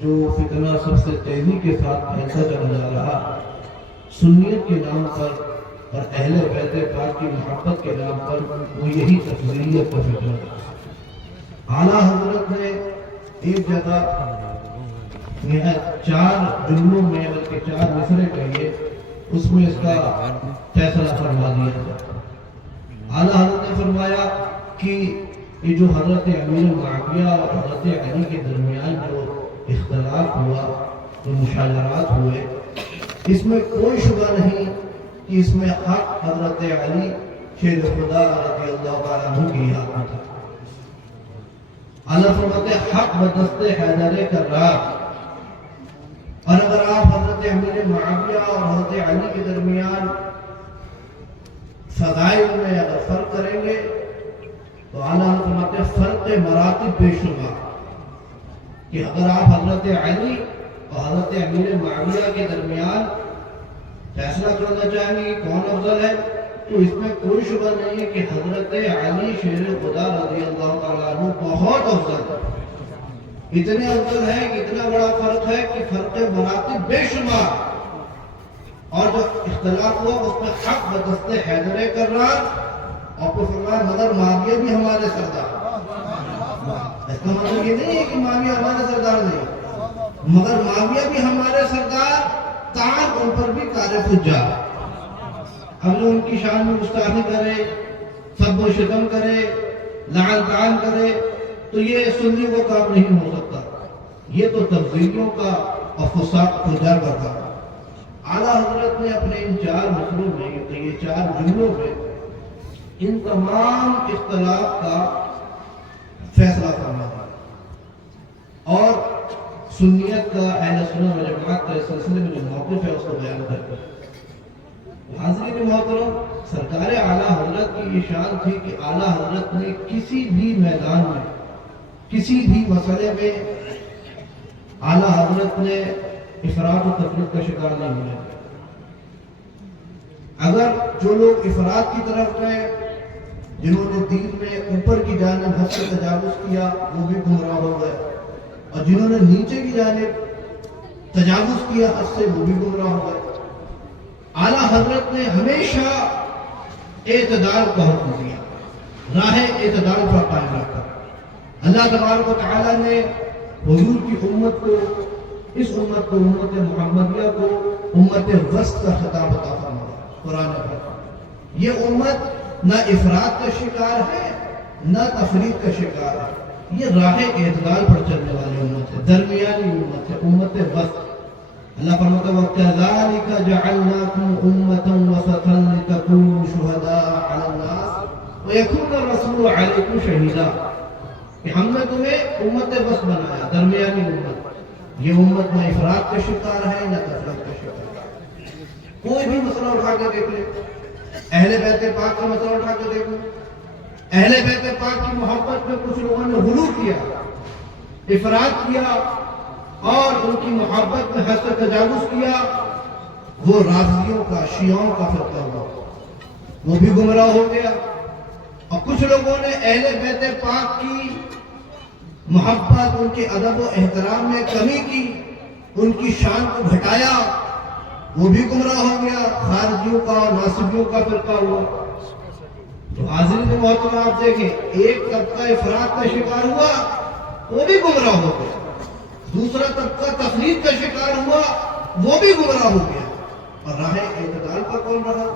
جو فتنہ سب سے تیزی کے ساتھ پھیلتا چلا جا رہا، سنیت کے نام پر اور اہل بیت پاک کی محبت کے نام پر، وہ یہی تفضیلیت کا فتنہ ہے۔ اعلیٰ حضرت نے ایک جگہ 4 جملوں میں، بلکہ 4 مصرے کہیے، اس میں اس کا فیصلہ فرما دیا تھا۔ اعلیٰ حضرت نے فرمایا کہ یہ جو حضرت امیر معاویہ اور حضرت علی کے درمیان جو اختلاف ہوا، جو مشاجرات ہوئے، اس میں کوئی شبہ نہیں کہ اس میں حق حضرت علی شیر خدا رضی اللہ تعالیٰ عنہ کی حق میں تھا۔ اعلیٰ فرماتے حق بدست حیدر کرار، اور اگر آپ حضرت امیر معاویہ اور حضرت علی کے درمیان فضائل میں اگر فرق کریں گے تو اعلیٰ فرماتے فرق مراتب بے شمار، کہ اگر آپ حضرت علی اور حضرت امیر معاویہ کے درمیان فیصلہ کرنا چاہیں گے کون افضل ہے، تو اس میں کوئی شبہ نہیں ہے کہ حضرت علی شیر خدا رضی اللہ تعالیٰ عنہ بہت افضل ہے۔ اتنے افضل ہے کہ اتنا بڑا فرق ہے کہ فرق مراتب بے شمار، اور جو اختلاف ہوا اس میں حق بدست حیدر کرار، اور پھر فرمایا مگر معاویہ بھی ہمارے سردار۔ اس کا مطلب یہ نہیں ہے کہ معاویہ ہمارے سردار نہیں، مگر معاویہ بھی ہمارے سردار، تاں ان پر بھی کار فجار۔ اب جو ان کی شان میں گستاخی کرے، سب و شتم کرے، لعن طعن کرے، تو یہ سنیوں کا کام نہیں ہو سکتا، یہ تو تفضیلیوں کا اور فساق فجار کا کام۔ اعلیٰ حضرت نے اپنے ان 4 مصروں میں، یہ 4 جملوں میں، ان تمام اختلاف کا فیصلہ فرما دیا، اور سنیت کا، اہل سنت و جماعت کا اس سلسلے میں جو موقف ہے اس کو بیان کر دیا۔ حاضرین محترم، سرکار اعلیٰ حضرت کی یہ شان تھی کہ اعلیٰ حضرت نے کسی بھی میدان میں، کسی بھی مسئلے میں اعلیٰ حضرت نے افراط و تفریط کا شکار نہیں ہونے دیا۔ اگر جو لوگ افراط کی طرف گئے، جنہوں نے دین میں اوپر کی جانب حد سے تجاوز کیا، وہ بھی گمراہ ہو گئے، اور جنہوں نے نیچے کی جانب تجاوز کیا حد سے، وہ بھی گمراہ ہو گئے۔ اعلیٰ حضرت نے ہمیشہ اعتدال کا حکم دیا، راہ اعتدال پر قائم رکھا۔ اللہ تبارک و تعالیٰ نے حضور کی امت کو، اس امت کو، امت محمدیہ کو امت وسط کا خطاب عطا فرمایا قرآن میں۔ یہ امت نہ افراط کا شکار ہے، نہ تفریط کا شکار ہے، یہ راہ اعتدال پر چلنے والی امت ہے، درمیانی امت ہے، امت وسط۔ اللہ فرماتا ہے وَكَذَلِكَ جَعَلْنَاكُمْ أُمَّةً وَسَطًا لِتَكُونُوا شُهَدَاءَ عَلَى النَّاسِ وَيَكُونَ الرَّسُولُ عَلَيْكُمْ شَهِيدًا، کہ ہم نے تمہیں امت وسط بنایا، درمیانی امت۔ یہ امت نہ افراط کا شکار ہے، نہ تفریط کا شکار ہے۔ کوئی بھی مسئلہ اٹھا کے دیکھ لیں، اہل بیت پاک کا مسئلہ اٹھا کے دیکھ لیں، اہل بیت پاک کی محبت میں کچھ لوگوں نے غلو کیا، افراط کیا، اور ان کی محبت میں حد سے تجاوز کیا، وہ رافضیوں کا، شیعوں کا فرقہ ہوا، وہ بھی گمراہ ہو گیا۔ اور کچھ لوگوں نے اہل بیت پاک کی محبت، ان کے ادب و احترام میں کمی کی، ان کی شان کو گھٹایا، وہ بھی گمراہ ہو گیا، خارجیوں کا اور ناصبیوں کا فرقہ ہوا۔ تو حاضرین محترم آپ دیکھیں، ایک طبقہ افراط کا شکار ہوا، وہ بھی گمراہ ہو گیا، دوسرا طبقہ تفریط کا شکار ہوا، وہ بھی گمراہ ہو گیا، اور راہ اعتدال پر کون رہا،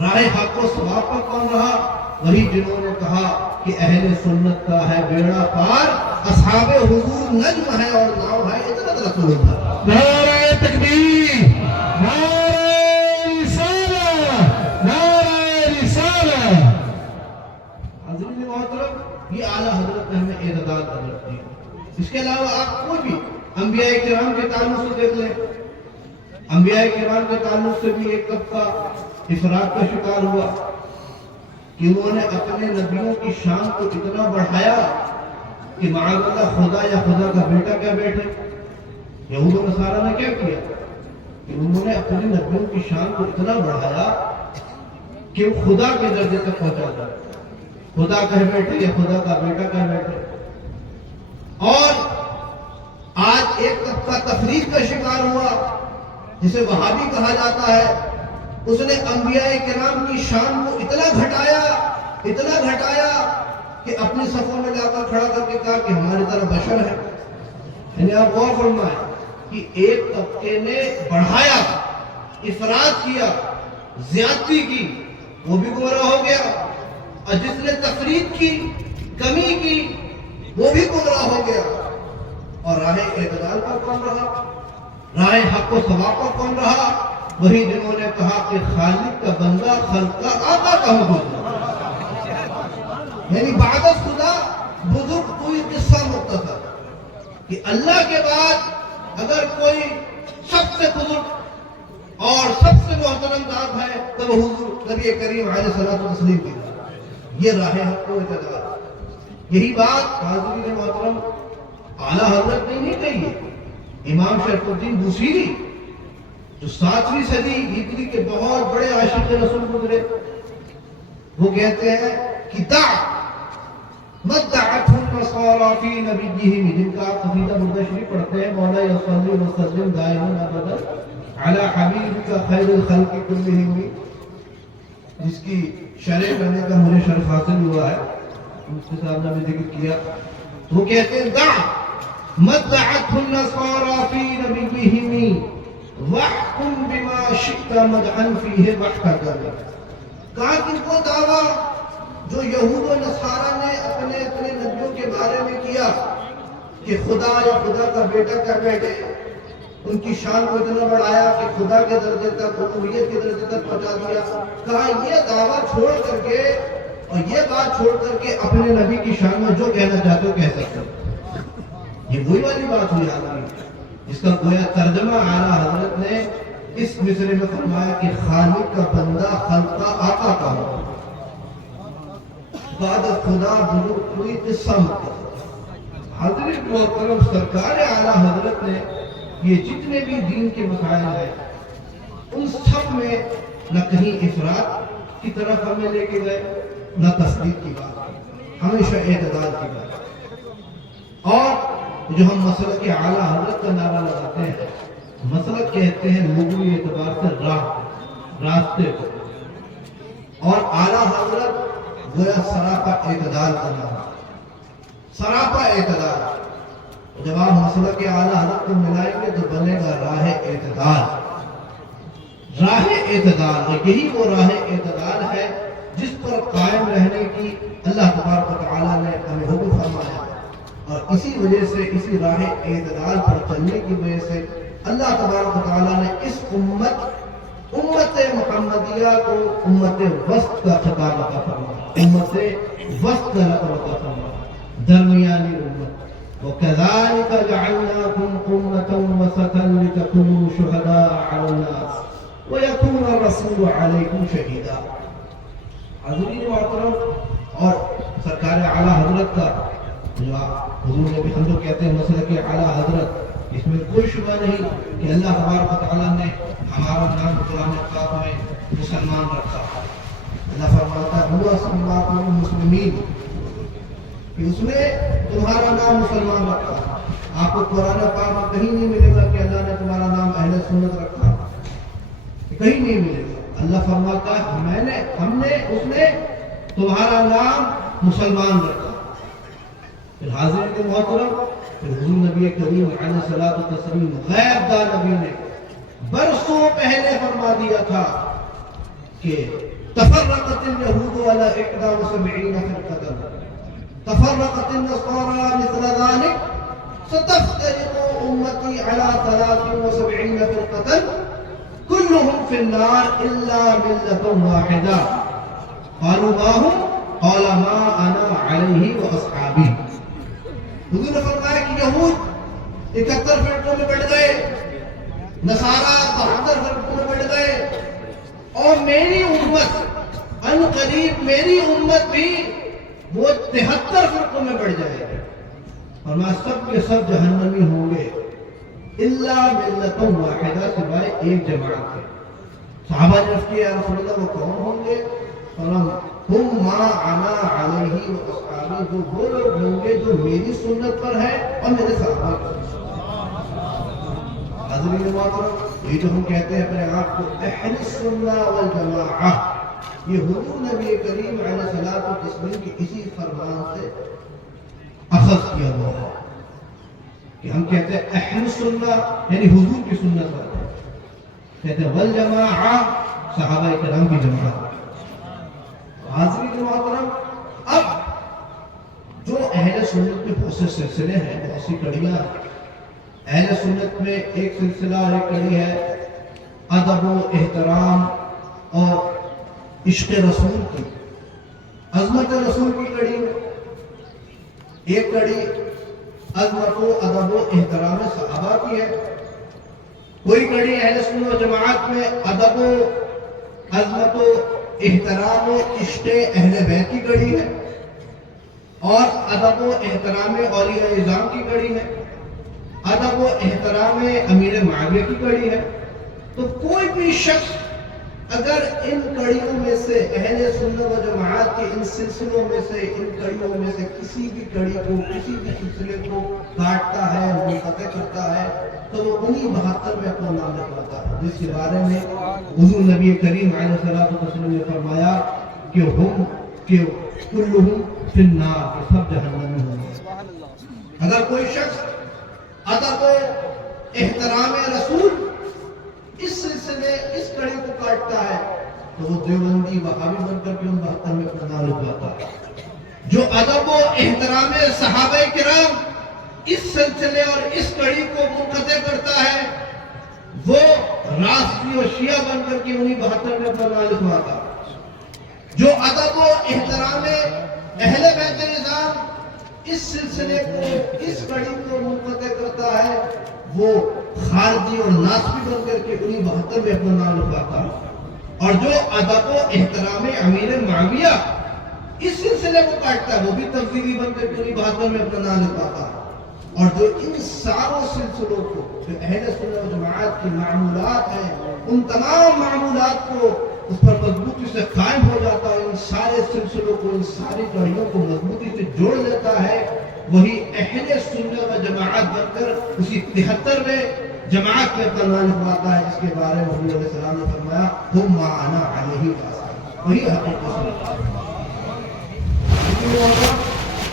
راہ حق و ثواب پر کون رہا؟ وہی جنہوں نے کہا کہ اہل سنت کا ہے بیڑا پار، اصحاب حضور نجم ہے اور ناؤ ہے اطاعت رسول اللہ۔ نعرہ تکبیر، نعرہ رسالہ، نعرہ رسالہ۔ حضرت محترم، یہ اعلیٰ حضرت نے ہمیں اعتدال کا درس دیا۔ اس کے علاوہ آپ کوئی بھی انبیاء کرام کے تعلق سے دیکھ لیں، انبیاء کرام کے تعلق سے بھی ایک طبقہ افراط کا شکار ہوا کہ انہوں نے اپنے نبیوں کی شان کو اتنا بڑھایا کہ معاذ اللہ خدا یا خدا کا بیٹا کیا بیٹھے۔ یہود و نصارہ نے کیا کیا کہ انہوں نے اپنے نبیوں کی شان کو اتنا بڑھایا کہ وہ خدا کے درجے تک پہنچا جائے، خدا کہہ بیٹھے یا خدا کا بیٹا کہہ بیٹھے۔ اور آج ایک طبقہ تفریق کا شکار ہوا جسے وہابی کہا جاتا ہے، اس نے انبیاء کرام کی شان کو اتنا گھٹایا کہ اپنی صفوں میں لا کر کھڑا کر کے کہا کہ ہماری طرح بشر ہے۔ یعنی آپ غور فرمائیں کہ ایک طبقے نے بڑھایا، افراط کیا، زیادتی کی، وہ بھی گمراہ ہو گیا، اور جس نے تفریط کی، کمی کی، وہ بھی گمراہ ہو گیا۔ اور راہ اعتدال پر کون رہا؟ راہ حق و ثواب پر کون رہا؟ وہی جنہوں نے کہا کہ خالق کا بندہ، خلق کا آقا کا حکم۔ یعنی بعد از خدا بزرگ کوئی قصہ مختصر کہ اللہ کے بعد اگر کوئی سب سے بزرگ اور سب سے محترم ذات ہے تو وہ حضور نبی کریم علیہ الصلوۃ والتسلیم کی ذات۔ یہ راہ حق و اعتدال، یہی بات حاضرین محترم اعلیٰ حضرت نے نہیں کہی ہے۔ امام شریف الدین بوصیری جو 7ویں صدی ہجری کے بہت بڑے عاشق رسول گزرے، وہ کہتے ہیں کہ دع مدعته النصارى في نبيهم، جن کا آپ قصیدہ برد شریف پڑھتے ہیں، مولا صلی وسلم دائما ابدا على حبیبک خیر الخلق كلهم، جس کی شرح کرنے کا مجھے شرف حاصل ہوا ہے، اس کے صاحب نے بھی ذکر کیا۔ وہ کہتے ہیں دع مدعته النصارى في نبيهم واحكم بما شئت مدعا فيه واحتجر، کہا کہ وہ دعویٰ جو یہود و نصارہ نے اپنے نبیوں کے بارے میں کیا کہ خدا یا خدا کا بیٹا کیا بیٹے، ان کی شان کو اتنا بڑھایا کہ خدا کے درجے تک، الوہیت کے درجے تک پہنچا دیا، کہا یہ دعویٰ چھوڑ کر کے اور یہ بات چھوڑ کر کے اپنے نبی کی شان میں جو کہنا چاہتے ہو کہہ سکتے ہو۔ یہ وہی والی بات ہوئی آگئی جس کا گویا ترجمہ اعلیٰ حضرت نے اس مصرے میں فرمایا کہ خالق کا بندہ، خلق کا آقا کا ہو، بعد خدا بزرگ کوئی قصہ مختصر۔ حضرت محترم سرکار اعلیٰ حضرت نے یہ جتنے بھی دین کے مسائل ہیں ان سب میں نہ کہیں افراط کی طرف ہمیں لے کے گئے، نہ تسدید کی بات، ہمیشہ اعتدال کی بات۔ اور جو ہم مسلک اعلیٰ حضرت کا نعرہ لگاتے ہیں، مسلک کہتے ہیں لغوی اعتبار سے راہ، راستے کو، اور اعلیٰ حضرت گویا سراپا اعتدال کا نام، سراپا اعتدال۔ جب آپ مسلک اعلیٰ حضرت کو ملائیں گے تو بنے گا راہ اعتدال، راہ اعتدال۔ یہی وہ راہ اعتدال ہے جس پر قائم رہنے کی اللہ تبارک و تعالیٰ نے ہمیں حکم فرمایا، اور اسی وجہ سے، اسی راہ اعتدال پر چلنے کی وجہ سے اللہ تبارک و تعالیٰ نے اس امت محمدیہ کو امت وسط کا خطاب عطا فرمایا، امت وسط کا لقب عطا فرمایا، درمیانی امت۔ وَكَذَلِكَ جَعَلْنَاكُمْ أُمَّةً وَسَطًا لِتَكُونُوا شُهَدَاءَ عَلَى النَّاسِ وَيَكُونَ الرَّسُولُ عَلَيْكُمْ شَهِيدًا۔ حضرین محترم، اور سرکار اعلیٰ حضرت کا جو حضور نے بھی ہم جو کہتے ہیں مسلک اعلیٰ حضرت، اس میں کوئی شبہ نہیں کہ اللہ تبارک و تعالیٰ نے ہمارا نام قرآن پاک میں مسلمان رکھا۔ اللہ فرماتا ہے هُوَ سَمَّاكُمُ الْمُسْلِمِينَ، کہ اس نے تمہارا نام مسلمان رکھا۔ آپ کو قرآن پاک میں کہیں نہیں ملے گا کہ اللہ نے تمہارا نام اہل سنت رکھا، کہیں نہیں ملے گا۔ اللہ فرماتا ہے اس نے تمہارا نام مسلمان رکھا۔ پھر حاضرین کے محترم، پھر حضور نبی کریم علیہ الصلوۃ والتسلیم غیب دان نبی نے برسوں پہلے فرما دیا تھا کہ تفرقت اليهود على 71 فرقة، تفرقت النصارى مثل ذلك، ستفترق امتي على 73 فرقة كلهم في النار الا ملة واحدة، قالوا ما هم؟ قال ما انا عليه واصحابي۔ حضور نے فرمایا کہ یہود 71 فرقوں میں بٹ گئے، نصارہ 72 فرقوں میں بٹ گئے، اور میری امت ان قریب میری امت بھی وہ 73 فرقوں میں بڑھ جائے گی، اور میں سب کے سب جہنمی ہوں گے الا ملۃ واحدہ، سوائے ایک جماعت کے۔ صحابہ نے عرض کیا یا رسول اللہ وہ کون ہوں گے؟ فرمایا ہم ما انا علیہ واصحابی، وہ لوگ ہوں گے جو میری سنت پر ہے اور میرے صحابہ پر۔ حاضرین محترم، یہ جو ہم کہتے ہیں اپنے آپ کو اہل سنہ والجماعہ، یہ حضور نبی کریم علیہ الصلوۃ والتسلیم کی اسی فرمان سے اخذ کیا ہوا ہے کہ ہم کہتے ہیں اہل سنہ یعنی حضور کی سنت پر، کہتے ہیں والجماعہ صحابہ کرام کی جماعت۔ حاضرین محترم، اب جو اہل سنت میں بہت سے سلسلے ہیں، بہت سی کڑیاں ہیں۔ اہل سنت میں ایک سلسلہ اور ایک کڑی ہے ادب و احترام اور عشق رسول کی، عظمت رسول کی کڑی میں ایک کڑی عظمت و ادب و احترام صحابہ کی ہے، کوئی کڑی اہل سنت و جماعت میں ادب و عظمت و احترام و عشق اہل بیت کی کڑی ہے، اور ادب و احترام اولیاء اعظام کی کڑی ہے، ادب و احترام امیر معاویہ کی کڑی ہے۔ تو کوئی بھی شخص اگر ان کڑیوں میں سے اہل سنت و جماعت کے ان سلسلوں میں سے، ان کڑیوں میں سے کسی بھی کڑی کو، کسی بھی سلسلے کو کاٹتا ہے، منقطع کرتا ہے، تو وہ انہی 72 میں اپنا نام لکھواتا ہے، جس کے بارے میں حضور نبی کریم علیہ الصلوۃ والسلام نے فرمایا کہ ہم کہ کلہم فی النار، کہ سب جہنم میں ہوں گے۔ اگر کوئی شخص ادب و احترام رسول اس سلسلے، اس کڑی کو کاٹتا ہے، تو وہ دیوبندی وہابی بن کر کے ان 72 میں اپنا نام لکھواتا ہے۔ جو ادب و احترام صحابہ کرام اس سلسلے اور اس کڑی کو منقطع کرتا ہے، وہ رافضی اور شیعہ بن کر کے انہی 72 میں اپنا نام لکھواتا ہے۔ جو ادب و احترام اہل بیت نظام اس سلسلے کو، اس کڑی کو منقطع کرتا ہے، وہ خارجی اور ناسبی بن کر کے انہی 72 میں اپنا نام لکھواتا ہے۔ اور جو ادب و احترام امیر معاویہ اس سلسلے کو کاٹتا ہے، وہ بھی تفضیلی بن کر کے انہی 72 میں اپنا نام لکھواتا ہے۔ اور جو ان ساروں سلسلوں کو، جو اہل سنت و جماعت کی معمولات ہیں، ان تمام معمولات کو اس پر مضبوطی سے قائم ہو جاتا ہے، ان سارے سلسلوں کو، ان ساری کڑیوں کو مضبوطی سے جوڑ دیتا ہے، وہی اہل سنت و جماعت بن کر اسی 73ویں جماعت میں اپنا نام لکھواتا ہے، جس کے بارے میں حضور علیہ السلام نے فرمایا ہم ما انا علیہ واصحابی، وہی حقیقت ہے۔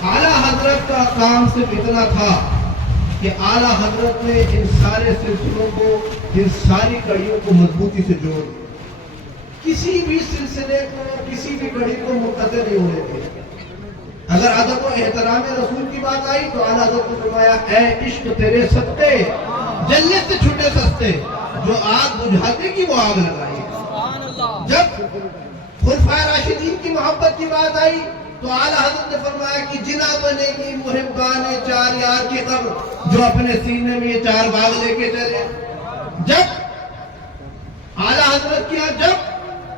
اعلیٰ حضرت کا کام صرف اتنا تھا کہ اعلیٰ حضرت نے ان سارے سلسلوں کو، ان ساری کڑیوں کو مضبوطی سے جوڑ دیا، کسی بھی سلسلے کو، کسی بھی کڑی کو منقطع نہیں ہونے دیا۔ اگر ادب و احترام رسول کی بات آئی تو اعلیٰ حضرت نے فرمایا اے عشق تیرے صدقے جنت سے چھوٹے سستے، جو آگ بجھاتے کی وہ آگ لگائی۔ جب خلفائے راشدین کی محبت کی بات آئی تو اعلیٰ حضرت نے فرمایا کہ جنا بنے گی محبان چار یار کی قبر، جو اپنے سینے میں یہ 4 باغ لے کے چلے۔ جب اعلیٰ حضرت کیا، جب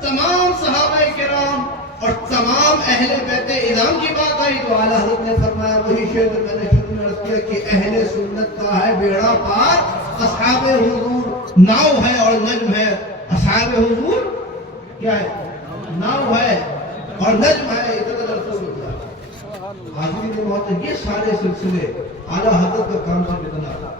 تمام صحابہ کرام اور تمام اہل بیت اعظام کی بات آئی تو اعلیٰ حضرت نے فرمایا وہی شعر جو میں نے شروع میں عرض کیا کہ اہل سنت کا ہے بیڑا پار، اصحاب حضور ناؤ ہے اور نجم ہے۔ اصحاب حضور کیا ہے؟ ناؤ ہے اور نجم ہے۔ حاضرین محترم، یہ سارے سلسلے اعلیٰ حضرت کا کام سے کتنا تھا۔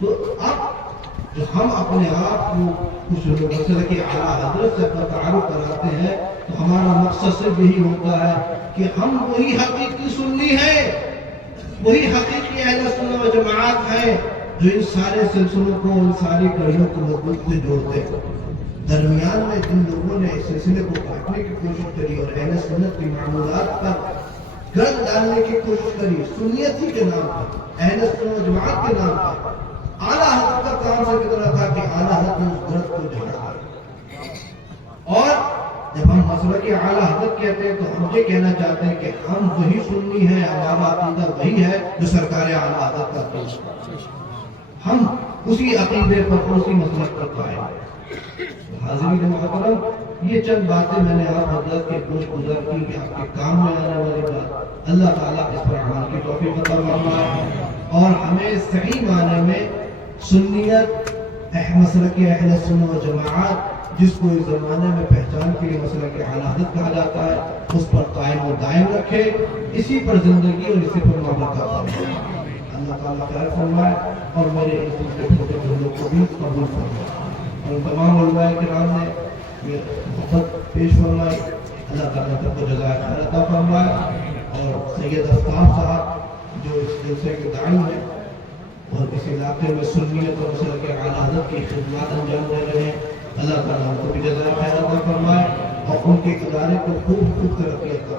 تو اب جو ہم اپنے آپ کو کچھ مسئلہ کہ اعلیٰ حضرت سے اپنا تعارف کراتے ہیں تو ہمارا مقصد صرف یہی ہوتا ہے کہ ہم وہی حقیقی سنی ہیں، وہی حقیقی اہل سنت و جماعت ہیں جو ان سارے سلسلوں کو، ان ساری کڑیوں کو مضبوط سے جوڑتے ہیں۔ درمیان میں جن لوگوں نے اس سلسلے کو کاٹنے کی کوشش کری اور اہل سنت کی معمولات پر گرد ڈالنے کی کوشش کری، سنیت ہی کے نام پر، اہل سنت و جماعت کے نام پر، اعلیٰ حضرت کا کام سے کتنا تھا کہ اعلیٰ حضرت نے اس گرد کو جھاڑا۔ اور جب ہم مسئلہ کے اعلیٰ حضرت کہتے ہیں تو ہم یہ کہنا چاہتے ہیں کہ ہم وہی سنی ہیں، ہمارا عقیدہ وہی ہے جو سرکار اعلیٰ حضرت کا عقیدہ، ہم اسی عقیدے پر، اسی مسلک پر قائم ہیں۔ حاضرین محترم، یہ چند باتیں میں نے آپ حضرت کے گوش گزر کی کہ آپ کے کام میں آنے والی بات، اللہ تعالیٰ اس پر عمل کی توفیق عطا فرمائے اور ہمیں صحیح معنی میں سنیت، مسلک اہل سنت و جماعت جس کو اس زمانے میں پہچان کے لیے مسلک اعلیٰ حضرت کہا جاتا ہے، اس پر قائم و دائم رکھے، اسی پر زندگی اور اسی پر معاملہ کرتا ہے۔ اللہ تعالیٰ تعالیٰ خیر فرمائے اور میرے اس دوسرے چھوٹے بھائیوں کو بھی قبول فرمائے، اور تمام علماء کرام نے یہ محبت پیش فرمائی، اللہ تعالیٰ سب کو جزائے خیر عطا فرمائے، اور سید افطار صاحب جو اس جلسے کے داعی ہیں اور اس علاقے میں سنیت اور مسلک اعلیٰ حضرت کی خدمات انجام دے رہے ہیں، اللہ تعالیٰ ان کو بھی جزائے خیر عطا فرمائے اور ان کے ادارے کو خوب ترقی عطا